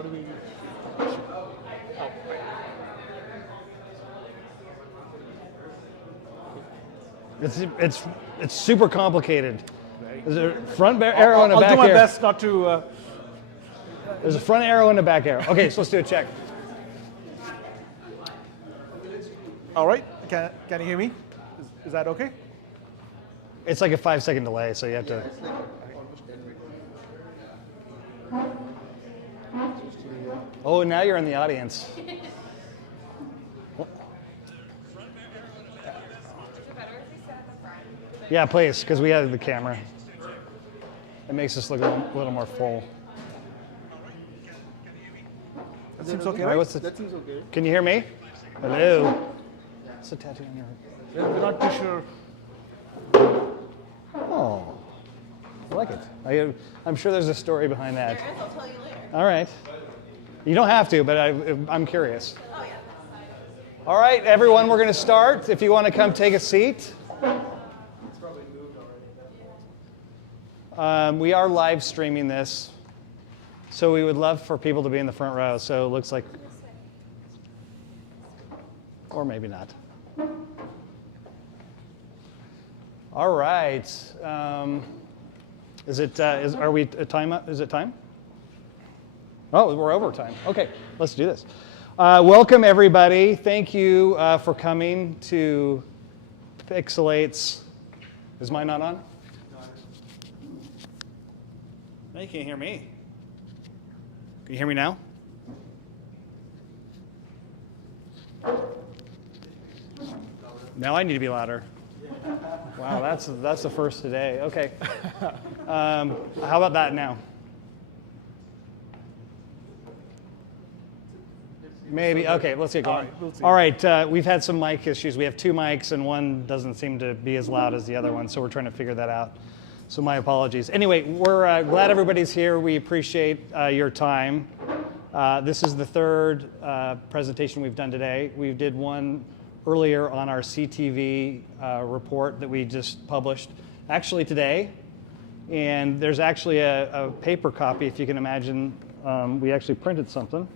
how do we? Oh, right. It's super complicated. There's a front arrow and a back arrow. I'll do my best not to. There's a front arrow and a back arrow. Okay, so let's do a check. All right. Can you hear me? Is that okay? It's like a 5-second delay, so you have to. Oh, now you're in the audience. Yeah, please, because we have the camera. It makes us look a little more full. That seems okay. Right, that seems okay. Can you hear me? Hello. What's the tattoo on your head? We're not too sure. Oh, I like it. I'm sure there's a story behind that. There is. I'll tell you later. All right. You don't have to, but I'm curious. Oh, yeah. All right, everyone, we're going to start. If you want to come take a seat. We are live streaming this, so we would love for people to be in the front row. So it looks like, or maybe not. All right. Are we at time? Is it time? Oh, we're over time. Okay, let's do this. Welcome, everybody. Thank you for coming to Pixalate's. Is mine not on? No, you can't hear me. Can you hear me now? Now I need to be louder. Wow, that's the first today. Okay. How about that now? Maybe. Okay, let's get going. All right, we've had some mic issues. We have two mics, and one doesn't seem to be as loud as the other one, so we're trying to figure that out. So my apologies. Anyway, we're glad everybody's here. We appreciate your time. This is the third presentation we've done today. We did one earlier on our CTV report that we just published, actually today. And there's actually a paper copy, if you can imagine. We actually printed something.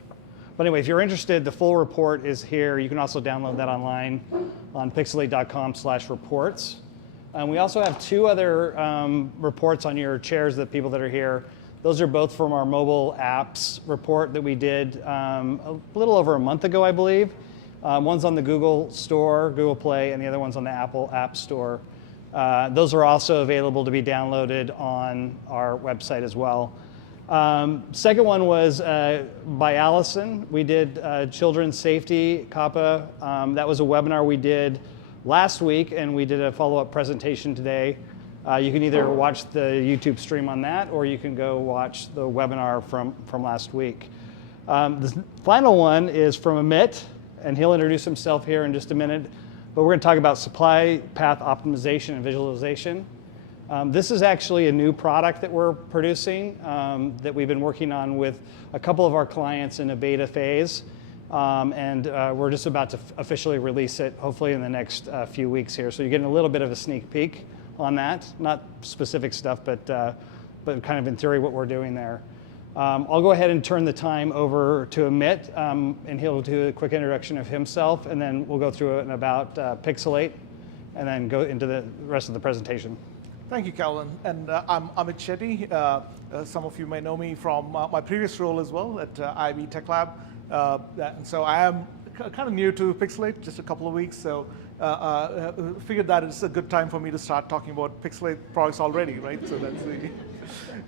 But anyway, if you're interested, the full report is here. You can also download that online on pixalate.com/reports. We also have two other reports on your chairs, the people that are here. Those are both from our mobile apps report that we did a little over a month ago, I believe. One's on the Google Store, Google Play, and the other one's on the Apple App Store. Those are also available to be downloaded on our website as well. Second one was by Allison. We did Children's Safety, COPPA. That was a webinar we did last week, and we did a follow-up presentation today. You can either watch the YouTube stream on that, or you can go watch the webinar from last week. The final one is from Amit, and he'll introduce himself here in just a minute. But we're going to talk about supply path optimization and visualization. This is actually a new product that we're producing that we've been working on with a couple of our clients in a beta phase. And we're just about to officially release it, hopefully in the next few weeks here. So you're getting a little bit of a sneak peek on that. Not specific stuff, but kind of in theory what we're doing there. I'll go ahead and turn the time over to Amit, and he'll do a quick introduction of himself, and then we'll go through it about Pixalate, and then go into the rest of the presentation. Thank you, Calvin. And I'm Amit Shetty. Some of you may know me from my previous role as well at IAB Tech Lab. And so I am kind of new to Pixalate, just a couple of weeks. So figured that it's a good time for me to start talking about Pixalate products already, right? So that's the.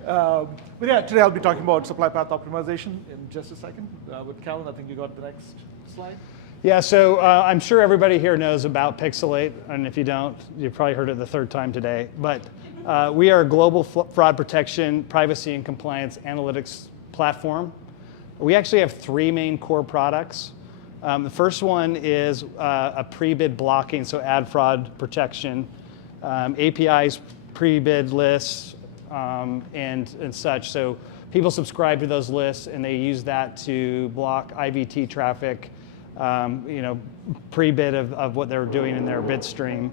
But yeah, today I'll be talking about supply path optimization in just a second. With Calvin, I think you got the next slide. Yeah, so I'm sure everybody here knows about Pixalate, and if you don't, you've probably heard it the third time today. But we are a global fraud protection, privacy, and compliance analytics platform. We actually have three main core products. The first one is a pre-bid blocking, so ad fraud protection, APIs, pre-bid lists, and such. So people subscribe to those lists, and they use that to block IVT traffic, pre-bid of what they're doing in their bid stream.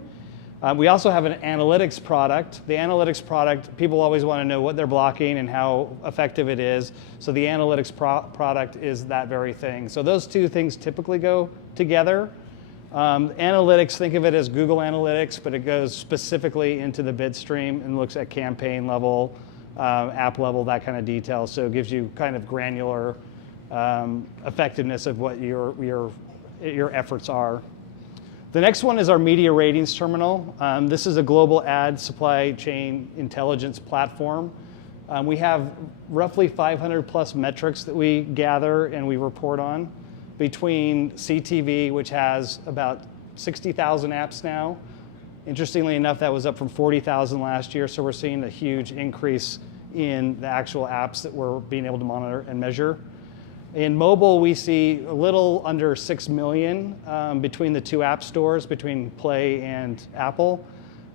We also have an analytics product. The analytics product, people always want to know what they're blocking and how effective it is. So the analytics product is that very thing. So those two things typically go together. Analytics, think of it as Google Analytics, but it goes specifically into the bid stream and looks at campaign level, app level, that kind of detail. So it gives you kind of granular effectiveness of what your efforts are. The next one is our media ratings terminal. This is a global ad supply chain intelligence platform. We have roughly 500 plus metrics that we gather and we report on, between CTV, which has about 60,000 apps now. Interestingly enough, that was up from 40,000 last year, so we're seeing a huge increase in the actual apps that we're being able to monitor and measure. In mobile, we see a little under 6 million between the two app stores, between Play and Apple.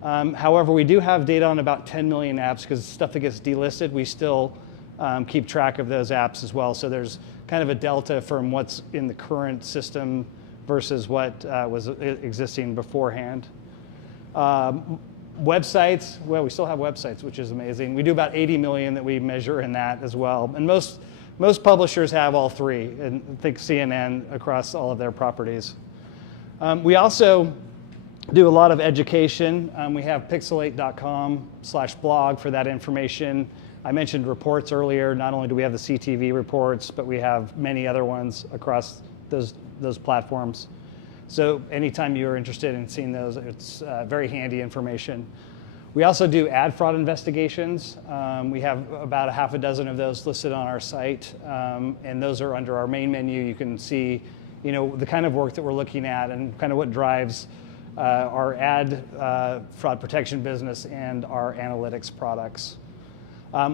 However, we do have data on about 10 million apps, because stuff that gets delisted, we still keep track of those apps as well. So there's kind of a delta from what's in the current system versus what was existing beforehand. Websites, well, we still have websites, which is amazing. We do about 80 million that we measure in that as well. And most publishers have all three, and think CNN across all of their properties. We also do a lot of education. We have pixalate.com/blog for that information. I mentioned reports earlier. Not only do we have the CTV reports, but we have many other ones across those platforms. So anytime you're interested in seeing those, it's very handy information. We also do ad fraud investigations. We have about a half a dozen of those listed on our site, and those are under our main menu. You can see, the kind of work that we're looking at and kind of what drives our ad fraud protection business and our analytics products.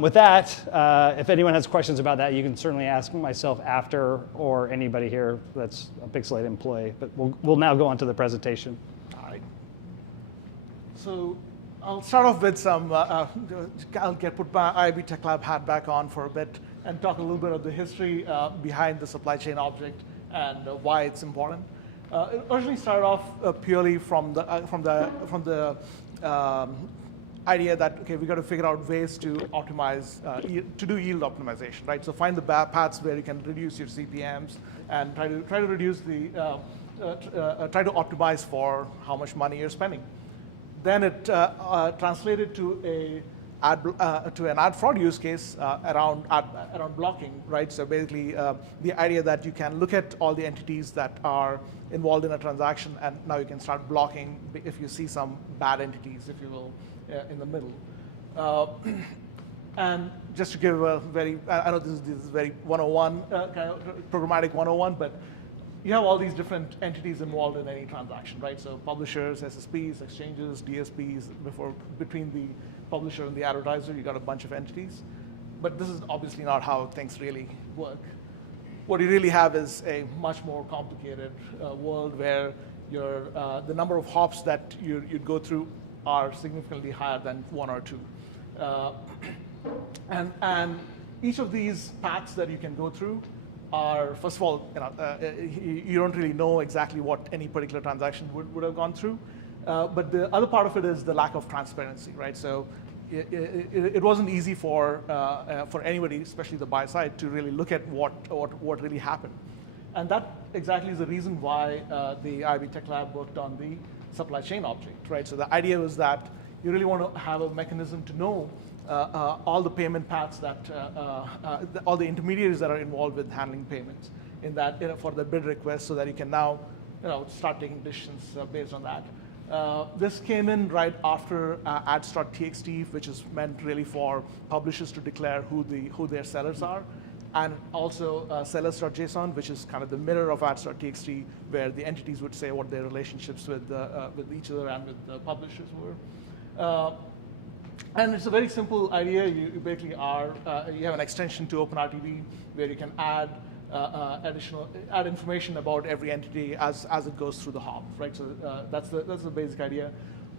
With that, if anyone has questions about that, you can certainly ask myself after, or anybody here that's a Pixalate employee. But we'll now go on to the presentation. All right. So I'll start off with some, I'll put my IAB Tech Lab hat back on for a bit and talk a little bit of the history behind the supply chain object and why it's important. It originally started off purely from the idea that, okay, we got to figure out ways to optimize, to do yield optimization, right? So find the paths where you can reduce your CPMs and try to reduce the, try to optimize for how much money you're spending. Then it translated to an ad fraud use case around blocking, right? So basically, the idea that you can look at all the entities that are involved in a transaction, and now you can start blocking if you see some bad entities, if you will, in the middle. And just to give a very, I know this is very 101, kind of programmatic 101, but you have all these different entities involved in any transaction, right? So publishers, SSPs, exchanges, DSPs, between the publisher and the advertiser, you got a bunch of entities. But this is obviously not how things really work. What you really have is a much more complicated world where the number of hops that you'd go through are significantly higher than one or two. And each of these paths that you can go through are, first of all, you don't really know exactly what any particular transaction would have gone through. But the other part of it is the lack of transparency, right? So it wasn't easy for anybody, especially the buy side, to really look at what really happened. And that exactly is the reason why the IAB Tech Lab worked on the supply chain object, right? So the idea was that you really want to have a mechanism to know all the payment paths all the intermediaries that are involved with handling payments in that for the bid request, so that you can now start taking decisions based on that. This came in right after ads.txt, which is meant really for publishers to declare who their sellers are, and also sellers.json, which is kind of the mirror of ads.txt, where the entities would say what their relationships with each other and with the publishers were. And it's a very simple idea. You basically you have an extension to OpenRTB where you can add information about every entity as it goes through the hop, right? So that's the basic idea.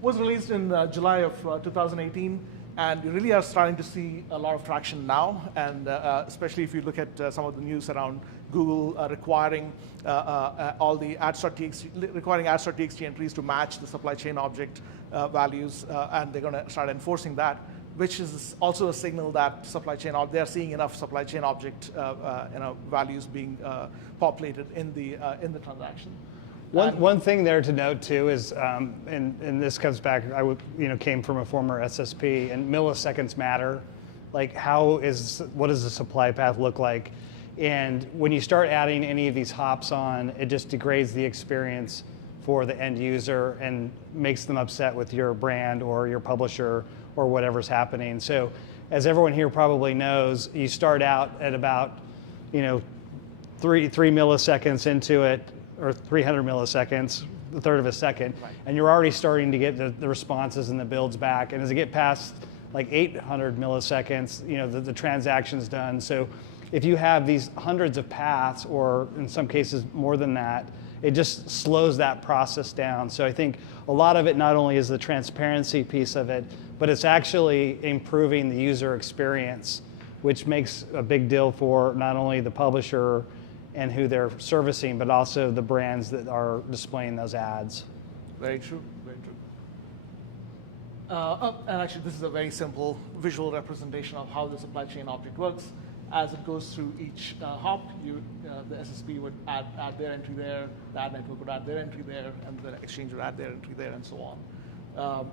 Was released in July of 2018. And you really are starting to see a lot of traction now, and especially if you look at some of the news around Google requiring all the requiring ads.txt entries to match the supply chain object values, and they're going to start enforcing that, which is also a signal that they're seeing enough supply chain object values being populated in the transaction. One thing there to note too is, and this comes back, came from a former SSP, and milliseconds matter. Like what does the supply path look like? And when you start adding any of these hops on, it just degrades the experience for the end user and makes them upset with your brand or your publisher or whatever's happening. So as everyone here probably knows, you start out at about 3 milliseconds into it, or 300 milliseconds, a third of a second, right. And you're already starting to get the responses and the builds back. And as it get past like 800 milliseconds, the transaction's done. So if you have these hundreds of paths, or in some cases more than that, it just slows that process down. So I think a lot of it not only is the transparency piece of it, but it's actually improving the user experience, which makes a big deal for not only the publisher and who they're servicing, but also the brands that are displaying those ads. Very true, very true. And actually, this is a very simple visual representation of how the supply chain object works. As it goes through each hop, the SSP would add their entry there, the ad network would add their entry there, and the exchange would add their entry there, and so on.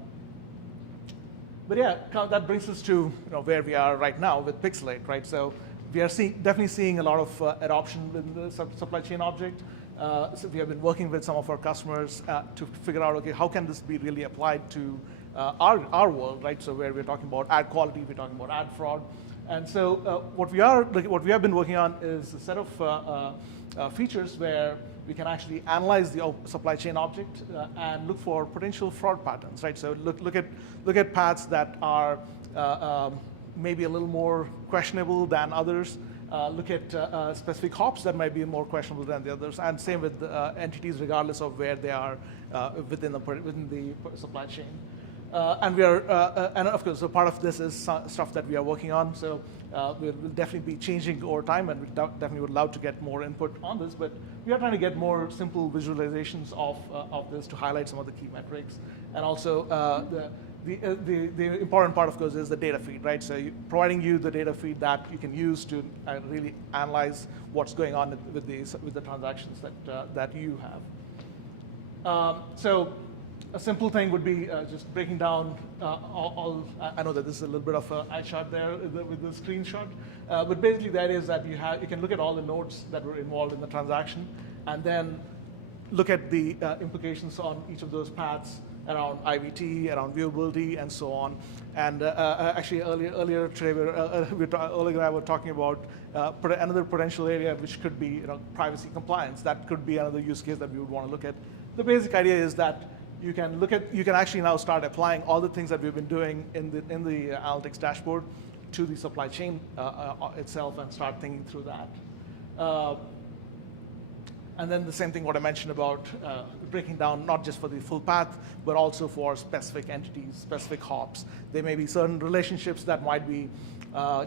But yeah, that brings us to where we are right now with Pixalate, right? So we are definitely seeing a lot of adoption in the supply chain object. So we have been working with some of our customers to figure out, okay, how can this be really applied to our world, right? So where we're talking about ad quality, we're talking about ad fraud. And so what we have been working on is a set of features where we can actually analyze the supply chain object and look for potential fraud patterns, right? So look at paths that are maybe a little more questionable than others. Look at specific hops that might be more questionable than the others, and same with entities, regardless of where they are within the supply chain. And we are, and of course, so part of this is stuff that we are working on. So we'll definitely be changing over time, and we definitely would love to get more input on this. But we are trying to get more simple visualizations of this to highlight some of the key metrics, and also the important part, of course, is the data feed, right? So providing you the data feed that you can use to really analyze what's going on with the transactions that you have. So a simple thing would be just breaking down all. I know that this is a little bit of an eye chart there with the screenshot, but basically the idea is that you can look at all the nodes that were involved in the transaction, and then look at the implications on each of those paths around IVT, around viewability, and so on. And actually earlier today, Oleg and I were talking about another potential area, which could be privacy compliance. That could be another use case that we would want to look at. The basic idea is that you can actually now start applying all the things that we've been doing in the analytics dashboard to the supply chain itself, and start thinking through that. And then the same thing what I mentioned about breaking down not just for the full path, but also for specific entities, specific hops. There may be certain relationships that might be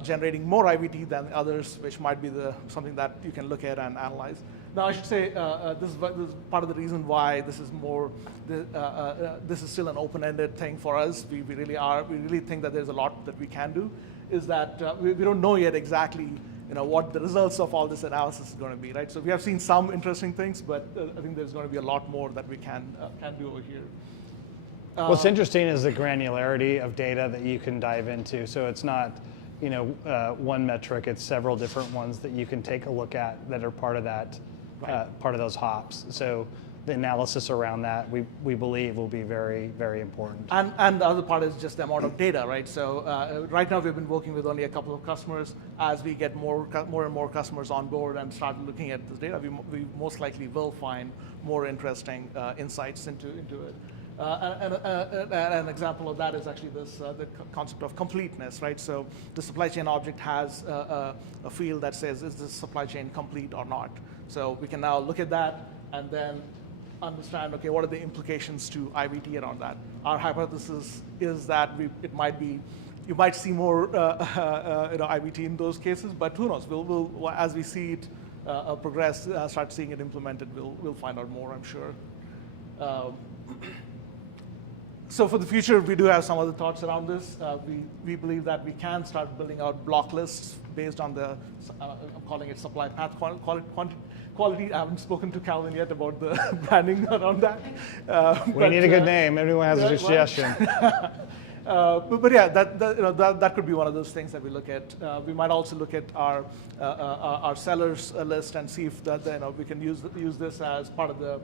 generating more IVT than others, which might be something that you can look at and analyze. Now, I should say this is part of the reason why this is this is still an open-ended thing for us. We really think that there's a lot that we can do. Is that we don't know yet exactly what the results of all this analysis is going to be, right? So we have seen some interesting things, but I think there's going to be a lot more that we can do over here. What's interesting is the granularity of data that you can dive into. So it's not one metric; it's several different ones that you can take a look at that are part of that. Right. Part of those hops. So the analysis around that, we believe, will be very, very important. And the other part is just the amount of data, right? So right now we've been working with only a couple of customers. As we get more and more customers on board and start looking at this data, we most likely will find more interesting insights into it. An example of that is actually the concept of completeness, right? So the supply chain object has a field that says, is this supply chain complete or not? So we can now look at that and then understand, okay, what are the implications to IVT around that? Our hypothesis is that it might be you might see more IBT in those cases, but who knows? We'll as we see it progress, start seeing it implemented, we'll find out more, I'm sure. So for the future, we do have some other thoughts around this. We believe that we can start building out block lists based on the, I'm calling it supply path quality. I haven't spoken to Calvin yet about the branding around that. We need a good name. Everyone has a suggestion. But yeah, that could be one of those things that we look at. We might also look at our sellers list and see if we can use this as part of the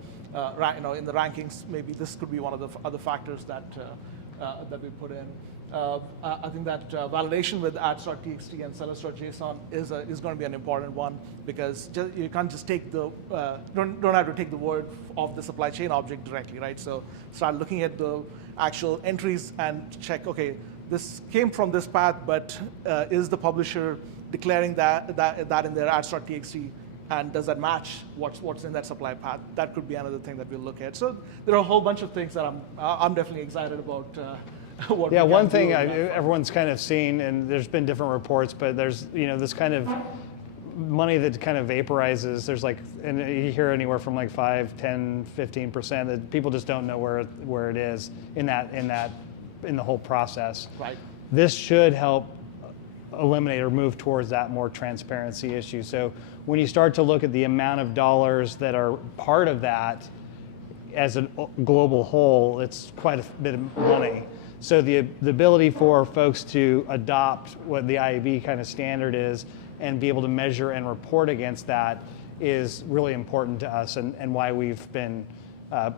in the rankings. Maybe this could be one of the other factors that we put in. I think that validation with ads.txt and sellers.json is going to be an important one, because you can't just take the don't have to take the word of the supply chain object directly, right? So start looking at the actual entries and check, okay, this came from this path, but is the publisher declaring that in their ads.txt, and does that match what's in that supply path? That could be another thing that we'll look at. So there are a whole bunch of things that I'm definitely excited about. Yeah, one thing everyone's kind of seen, and there's been different reports, but there's this kind of money that kind of vaporizes. There's and you hear anywhere from 5, 10, 15% that people just don't know where it is in the whole process. Right. This should help eliminate or move towards that more transparency issue. So when you start to look at the amount of dollars that are part of that as a global whole, it's quite a bit of money. So the ability for folks to adopt what the IAB kind of standard is and be able to measure and report against that is really important to us, and why we've been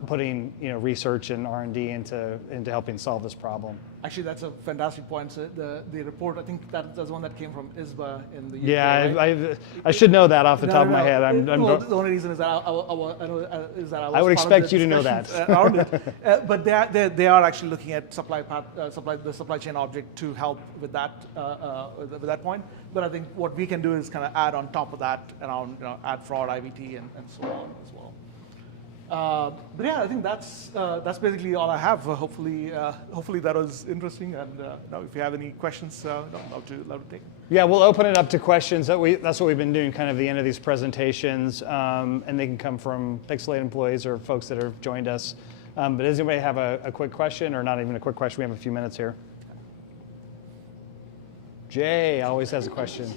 putting research and R&D into helping solve this problem. Actually, that's a fantastic point. So the report, I think that's one that came from ISBA in the UK. Yeah, right? I should know that off the top of my head. The only reason is that I would expect you to know that. Around it. But they are actually looking at the supply chain object to help with that point. But I think what we can do is kind of add on top of that around ad fraud, IVT, and so on as well. But yeah, I think that's basically all I have. Hopefully that was interesting. And if you have any questions, love to take. Yeah, we'll open it up to questions. That's what we've been doing, kind of the end of these presentations, and they can come from Pixalate employees or folks that have joined us. But does anybody have a quick question, or not even a quick question? We have a few minutes here. Jay always has a question.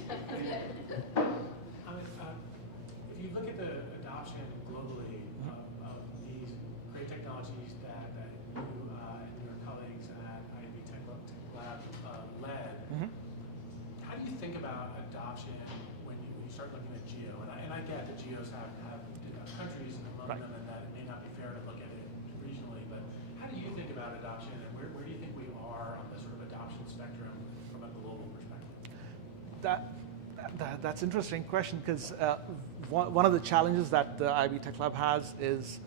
That's an interesting question, because one of the challenges that the IAB Tech Lab has is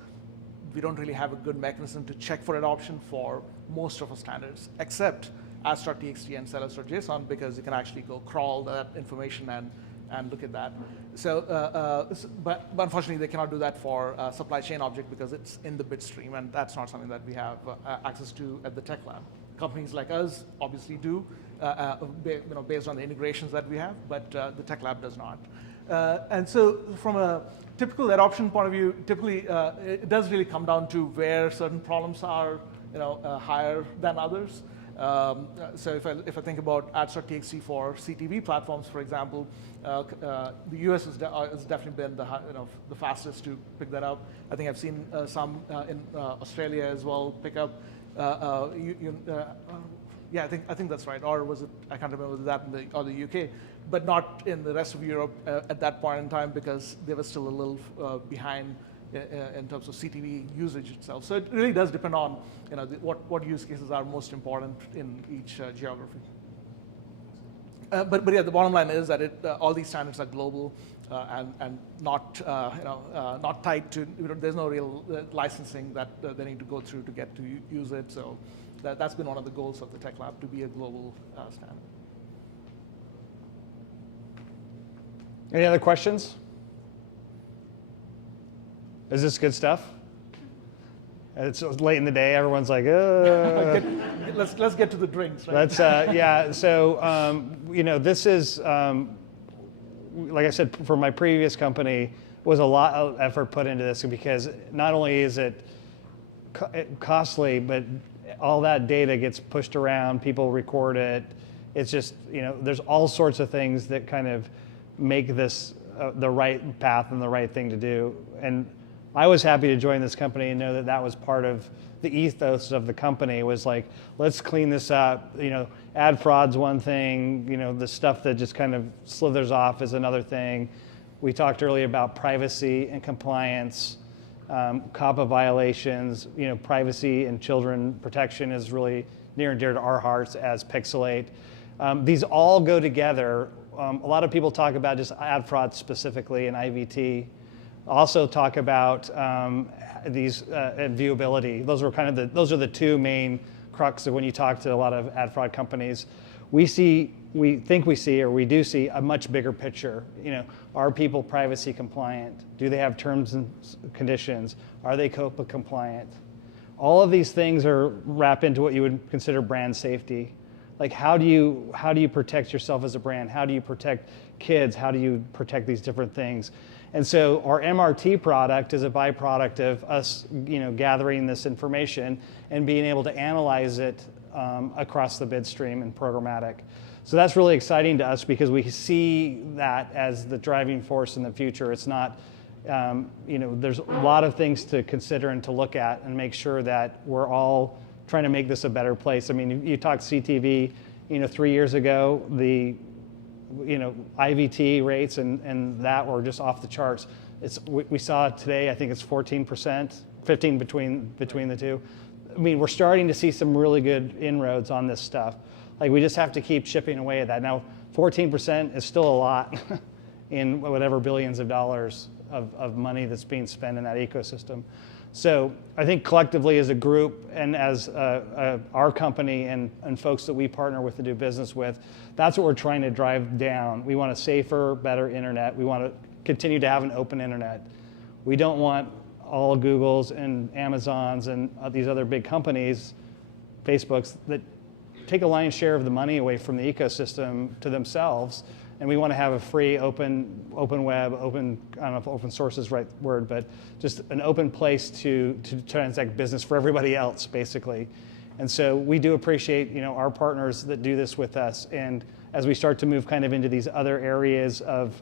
we don't really have a good mechanism to check for adoption for most of our standards, except ads.txt and sellers.json, because you can actually go crawl that information and look at that. So, but unfortunately, they cannot do that for supply chain object because it's in the bitstream, and that's not something that we have access to at the Tech Lab. Companies like us obviously do, based on the integrations that we have, but the Tech Lab does not. And so from a typical adoption point of view, typically it does really come down to where certain problems are higher than others. So if I think about ads.txt for CTV platforms, for example, the US has definitely been the fastest to pick that up. I think I've seen some in Australia as well pick up. Yeah, I think that's right. Or was it? I can't remember that in the UK, but not in the rest of Europe at that point in time, because they were still a little behind in terms of CTV usage itself. So it really does depend on what use cases are most important in each geography. But yeah, the bottom line is that all these standards are global and not not tied to. There's no real licensing that they need to go through to get to use it. So that's been one of the goals of the Tech Lab, to be a global standard. Any other questions? Is this good stuff? It's late in the day. Everyone's like, Let's get to the drinks. Right? Let's, yeah. So, this is, like I said, for my previous company, was a lot of effort put into this because not only is it costly, but all that data gets pushed around, people record it. It's just, there's all sorts of things that kind of make this the right path and the right thing to do. And I was happy to join this company and know that that was part of the ethos of the company was like, let's clean this up. Ad fraud's one thing, the stuff that just kind of slithers off is another thing. We talked earlier about privacy and compliance, COPPA violations, privacy and children protection is really near and dear to our hearts as Pixalate. These all go together. A lot of people talk about just ad fraud specifically in IVT. Also talk about these viewability. Those are the two main crux of when you talk to a lot of ad fraud companies. We think we see a much bigger picture. Are people privacy compliant? Do they have terms and conditions? Are they COPPA compliant? All of these things are wrapped into what you would consider brand safety. Like how do you protect yourself as a brand? How do you protect kids? How do you protect these different things? And so our MRT product is a byproduct of us, gathering this information and being able to analyze it across the bid stream and programmatic. So that's really exciting to us because we see that as the driving force in the future. It's not, there's a lot of things to consider and to look at and make sure that we're all trying to make this a better place. I mean, you talked CTV, 3 years ago, the IVT rates and that were just off the charts. We saw today, I think it's 14%, 15 between the two. I mean, we're starting to see some really good inroads on this stuff. Like we just have to keep chipping away at that. Now, 14% is still a lot in whatever billions of dollars of money that's being spent in that ecosystem. So I think collectively as a group and as our company and folks that we partner with to do business with, that's what we're trying to drive down. We want a safer, better internet. We want to continue to have an open internet. We don't want all Googles and Amazons and these other big companies, Facebooks, that take a lion's share of the money away from the ecosystem to themselves. And we want to have a free, open web, open, I don't know if open source is the right word, but just an open place to transact business for everybody else, basically. And so we do appreciate, our partners that do this with us. And as we start to move kind of into these other areas of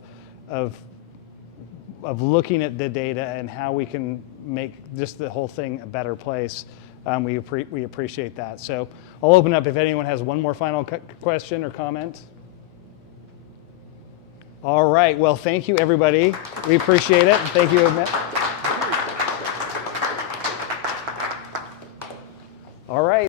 looking at the data and how we can make just the whole thing a better place, we appreciate that. So I'll open up if anyone has one more final question or comment. All right, well, thank you, everybody. We appreciate it. Thank you, Amit.